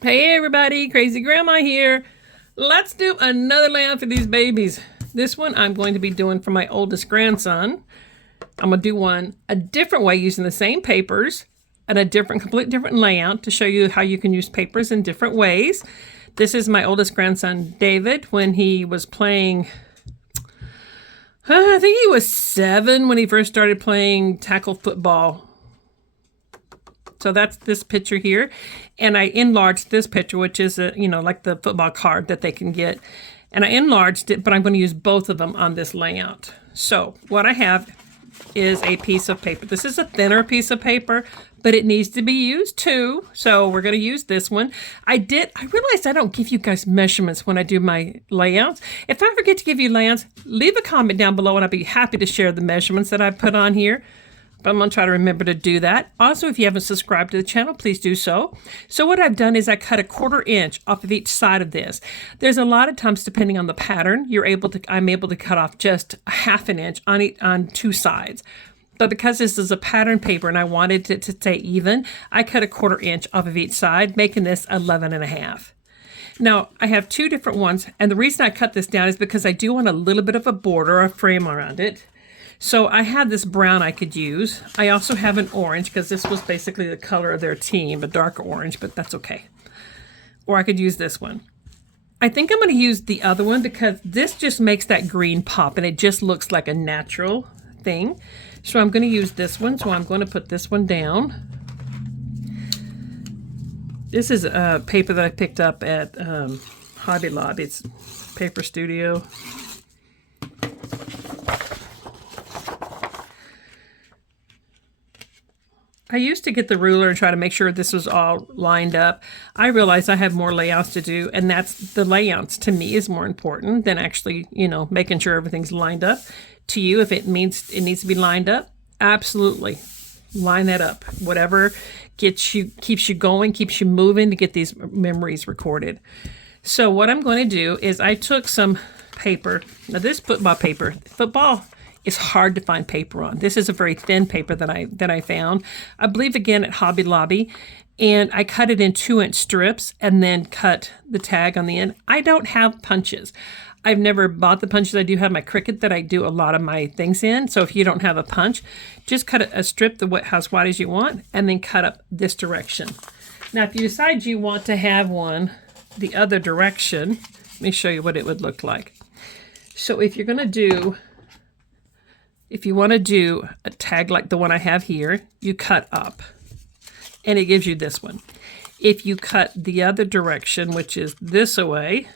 Hey everybody, Crazy Grandma here. Let's do another layout for these babies. This one I'm going to be doing for my oldest grandson. I'm going to do one a different way using the same papers and a completely different layout to show you how you can use papers in different ways. This is my oldest grandson, David, when he was playing, I think he was 7 when he first started playing tackle football. So that's this picture here. And I enlarged this picture, which is, like the football card that they can get. And I enlarged it, but I'm going to use both of them on this layout. So what I have is a piece of paper. This is a thinner piece of paper, but it needs to be used too. So we're going to use this one. I realized I don't give you guys measurements when I do my layouts. If I forget to give you layouts, leave a comment down below and I'll be happy to share the measurements that I put on here. But I'm going to try to remember to do that. Also, if you haven't subscribed to the channel, please do so. So what I've done is I cut a 1/4 inch off of each side of this. There's a lot of times, depending on the pattern, I'm able to cut off just a 1/2 inch on 2 sides. But because this is a pattern paper and I wanted it to stay even, I cut a 1/4 inch off of each side, making this 11.5. Now, I have 2 different ones, and the reason I cut this down is because I do want a little bit of a border, a frame around it. So I had this brown I could use. I also have an orange because this was basically the color of their team, a darker orange, but that's okay. Or I could use this one. I think I'm going to use the other one because this just makes that green pop and it just looks like a natural thing. So I'm going to use this one. So I'm going to put this one down. This is a paper that I picked up at Hobby Lobby. It's Paper Studio. I used to get the ruler and try to make sure this was all lined up. I realized I have more layouts to do, and that's the layouts to me is more important than actually, making sure everything's lined up. To you, if it means it needs to be lined up, absolutely line that up. Whatever keeps you going, keeps you moving to get these memories recorded. So what I'm going to do is I took some paper. Now this football is hard to find paper on. This is a very thin paper that I found, I believe again at Hobby Lobby, and I cut it in 2-inch strips and then cut the tag on the end. I don't have punches. I've never bought the punches. I do have my Cricut that I do a lot of my things in. So if you don't have a punch, just cut a strip as wide as you want and then cut up this direction. Now, if you decide you want to have one the other direction, let me show you what it would look like. So if you want to do a tag like the one I have here, you cut up and it gives you this one. If you cut the other direction, which is this away,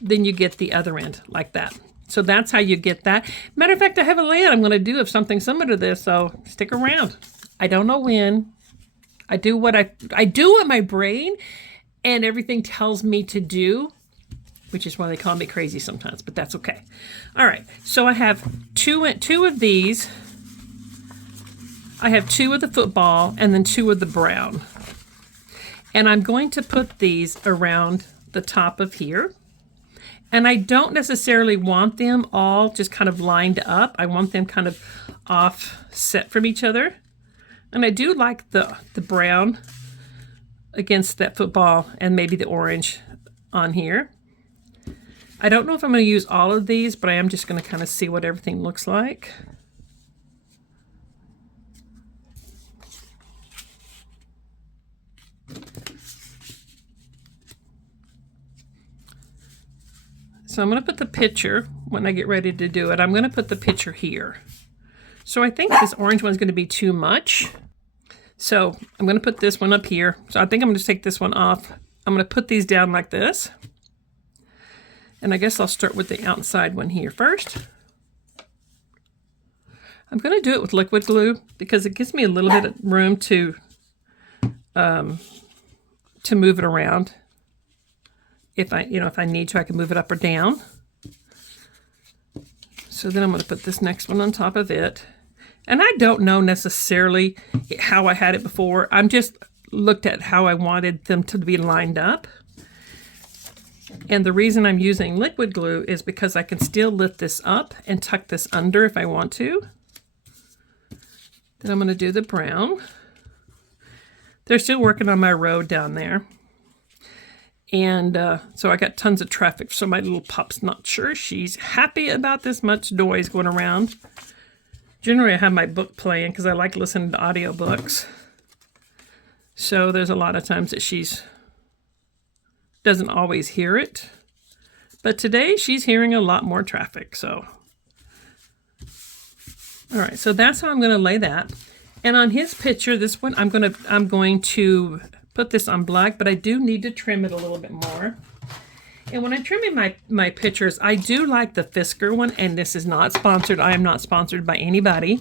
then you get the other end like that. So that's how you get that. Matter of fact, I have a layout I'm going to do of something similar to this, so stick around. I don't know when. I do what my brain and everything tells me to do, which is why they call me crazy sometimes, but that's okay. All right, so I have two of these. I have 2 of the football and then 2 of the brown. And I'm going to put these around the top of here. And I don't necessarily want them all just kind of lined up. I want them kind of offset from each other. And I do like the brown against that football and maybe the orange on here. I don't know if I'm going to use all of these, but I am just going to kind of see what everything looks like. So I'm going to put the picture, when I get ready to do it, I'm going to put the picture here. So I think this orange one's going to be too much. So I'm going to put this one up here. So I think I'm going to take this one off. I'm going to put these down like this. And I guess I'll start with the outside one here first. I'm going to do it with liquid glue because it gives me a little bit of room to move it around. If I need to, I can move it up or down. So then I'm going to put this next one on top of it. And I don't know necessarily how I had it before. I'm just looked at how I wanted them to be lined up. And the reason I'm using liquid glue is because I can still lift this up and tuck this under if I want to. Then I'm going to do the brown. They're still working on my road down there. And so I got tons of traffic. So my little pup's not sure she's happy about this much noise going around. Generally, I have my book playing because I like listening to audiobooks. So there's a lot of times that she's doesn't always hear it. But today she's hearing a lot more traffic. So, all right. So that's how I'm going to lay that. And on his picture, this one, I'm going to put this on black, but I do need to trim it a little bit more. And when I'm trimming my pictures, I do like the Fisker one, and this is not sponsored. I am not sponsored by anybody.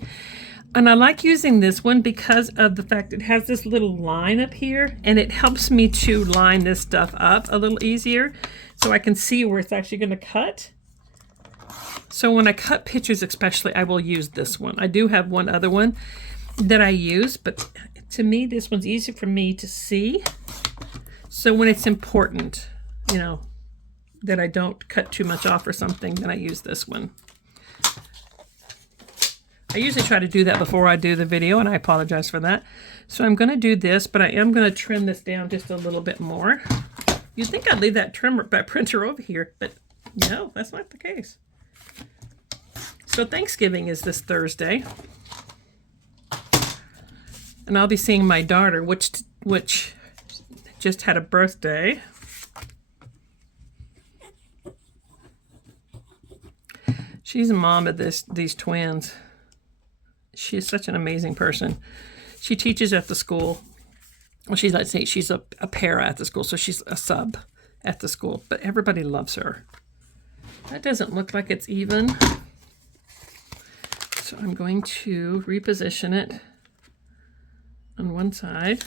And I like using this one because of the fact it has this little line up here, and it helps me to line this stuff up a little easier so I can see where it's actually going to cut. So when I cut pictures especially, I will use this one. I do have one other one that I use, but to me, this one's easy for me to see. So when it's important, you know, that I don't cut too much off or something, then I use this one. I usually try to do that before I do the video, and I apologize for that. So I'm going to do this, but I am going to trim this down just a little bit more. You'd think I'd leave that printer over here, but no, that's not the case. So Thanksgiving is this Thursday. And I'll be seeing my daughter, which just had a birthday. She's a mom of these twins. She is such an amazing person. She teaches at the school. Well, let's say she's a para at the school, so she's a sub at the school. But everybody loves her. That doesn't look like it's even. So I'm going to reposition it on one side.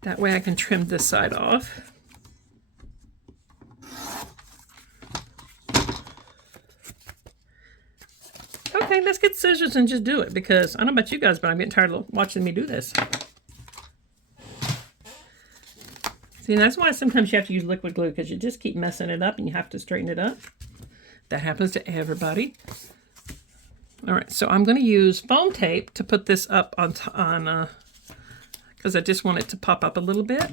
That way I can trim this side off. Okay, let's get scissors and just do it, because I don't know about you guys, but I'm getting tired of watching me do this. See, that's why sometimes you have to use liquid glue, because you just keep messing it up and you have to straighten it up. That happens to everybody. All right, so I'm going to use foam tape to put this up on because I just want it to pop up a little bit.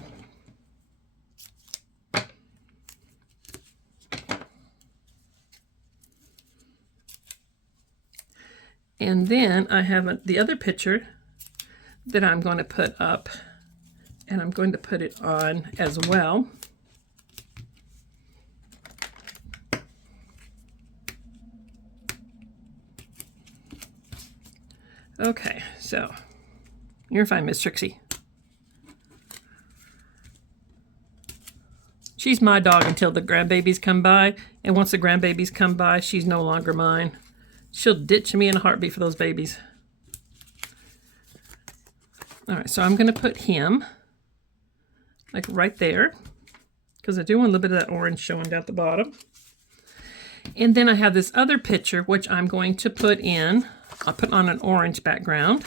And then I have the other picture that I'm going to put up, and I'm going to put it on as well. Okay, so you're fine, Miss Trixie. She's my dog until the grandbabies come by, and once the grandbabies come by, she's no longer mine. She'll ditch me in a heartbeat for those babies. All right, so I'm going to put him like right there, because I do want a little bit of that orange showing down at the bottom. And then I have this other picture, which I'm going to put in. I'll put on an orange background.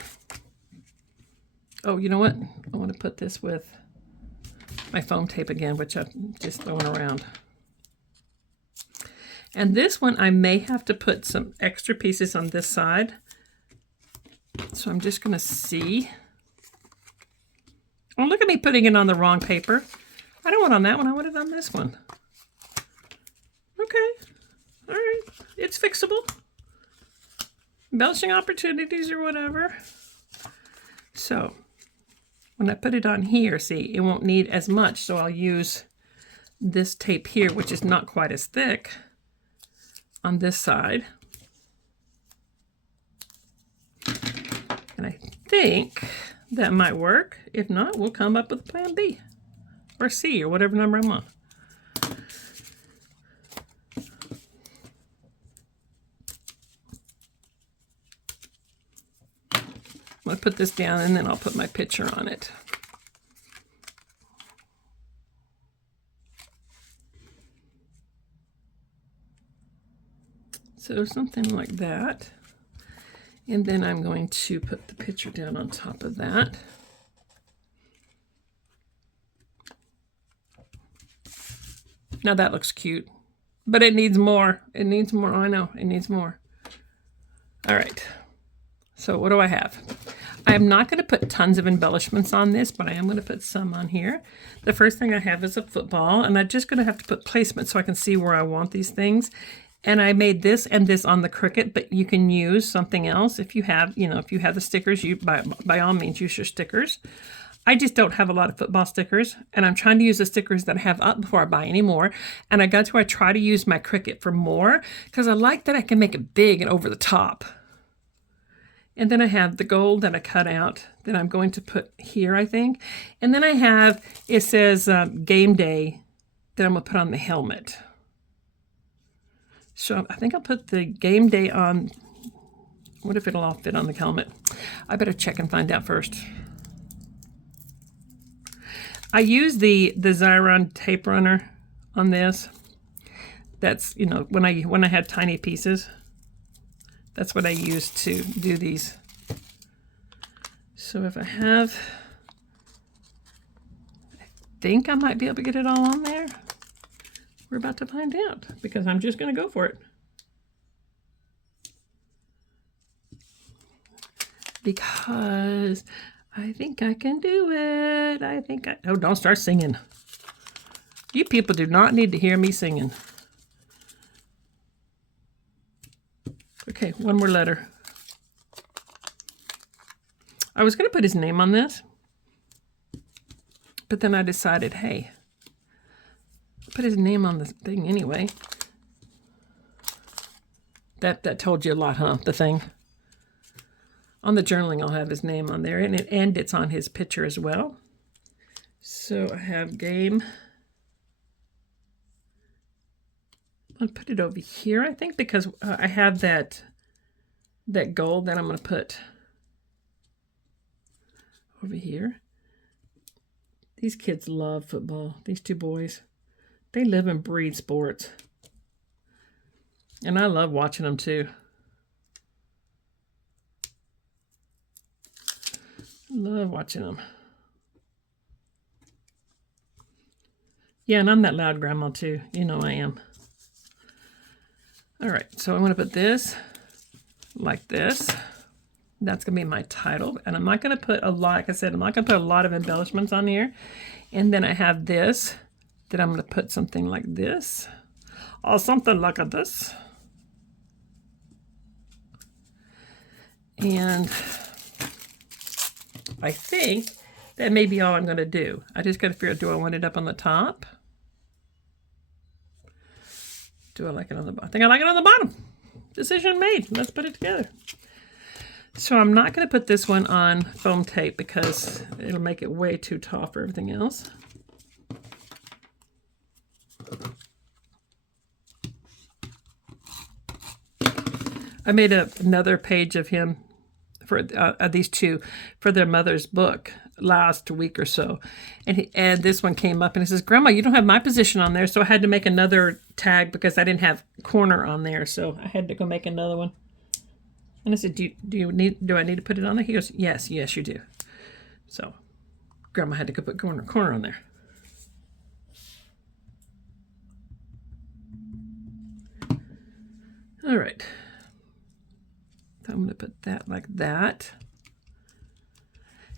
Oh, you know what? I want to put this with my foam tape again, which I'm just throwing around. And this one, I may have to put some extra pieces on this side. So I'm just going to see. Oh, look at me putting it on the wrong paper. I don't want it on that one. I want it on this one. Okay. All right. It's fixable. Embellishing opportunities or whatever. So when I put it on here, see, it won't need as much. So I'll use this tape here, which is not quite as thick, on this side. And I think that might work. If not, we'll come up with plan B or C or whatever number I'm on. I'm going to put this down, and then I'll put my picture on it. So something like that. And then I'm going to put the picture down on top of that. Now that looks cute, but it needs more. It needs more. I know, it needs more. All right. So what do I have? I'm not going to put tons of embellishments on this, but I am going to put some on here. The first thing I have is a football, and I'm just going to have to put placement so I can see where I want these things. And I made this and this on the Cricut, but you can use something else if you have, if you have the stickers. You by all means use your stickers. I just don't have a lot of football stickers, and I'm trying to use the stickers that I have up before I buy any more. And I got to where I try to use my Cricut for more because I like that I can make it big and over the top. And then I have the gold that I cut out that I'm going to put here, I think. And then I have, it says game day that I'm going to put on the helmet. So I think I'll put the game day on. What if it'll all fit on the helmet? I better check and find out first. I use the Xyron tape runner on this. That's, when I had tiny pieces. That's what I use to do these. So if I think I might be able to get it all on there. We're about to find out because I'm just going to go for it. Because I think I can do it. Oh, don't start singing. You people do not need to hear me singing. Okay, one more letter. I was going to put his name on this, but then I decided, hey, put his name on the thing anyway. That told you a lot, huh? The thing. On the journaling, I'll have his name on there, and it's on his picture as well. So I have game. I'll put it over here, I think, because I have that gold that I'm going to put over here. These kids love football. These two boys, they live and breathe sports. And I love watching them too. Love watching them. Yeah, and I'm that loud grandma too. You know I am. All right, so I'm going to put this like this. That's going to be my title. And I'm not going to put a lot, like I said, I'm not going to put a lot of embellishments on here. And then I have this that I'm going to put something like this. Or something like this. And I think that may be all I'm going to do. I just got to figure out, do I want it up on the top? Do I like it on the bottom? I think I like it on the bottom. Decision made. Let's put it together. So I'm not going to put this one on foam tape because it'll make it way too tall for everything else. I made another page of him for these two for their mother's book last week or so, and this one came up and it says, "Grandma, you don't have my position on there," so I had to make another tag because I didn't have corner on there, so I had to go make another one. And I said, "Do I need to put it on there?" He goes, "Yes, you do." So Grandma had to go put corner on there. All right. So I'm going to put that like that.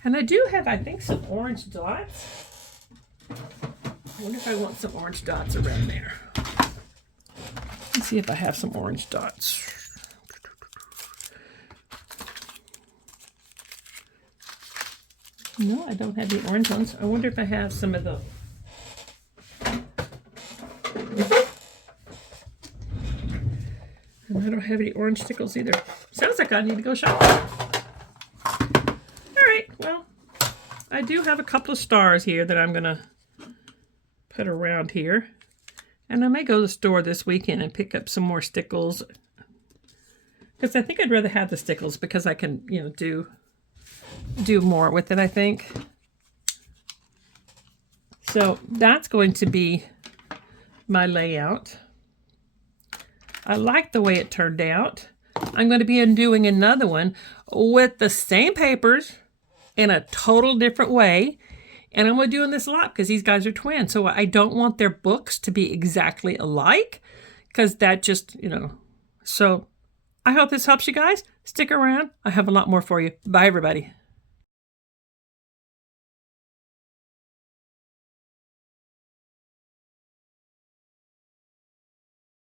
And I do have, I think, some orange dots. I wonder if I want some orange dots around there. Let's see if I have some orange dots. No, I don't have the orange ones. I wonder if I have some of those. And I don't have any orange stickles either. Sounds like I need to go shopping. All right, well, I do have a couple of stars here that I'm going to put around here. And I may go to the store this weekend and pick up some more stickles. Because I think I'd rather have the stickles because I can, do more with it, I think. So that's going to be my layout. I like the way it turned out. I'm going to be doing another one with the same papers in a total different way. And I'm going to be doing this a lot because these guys are twins. So I don't want their books to be exactly alike because that just, So I hope this helps you guys. Stick around. I have a lot more for you. Bye, everybody.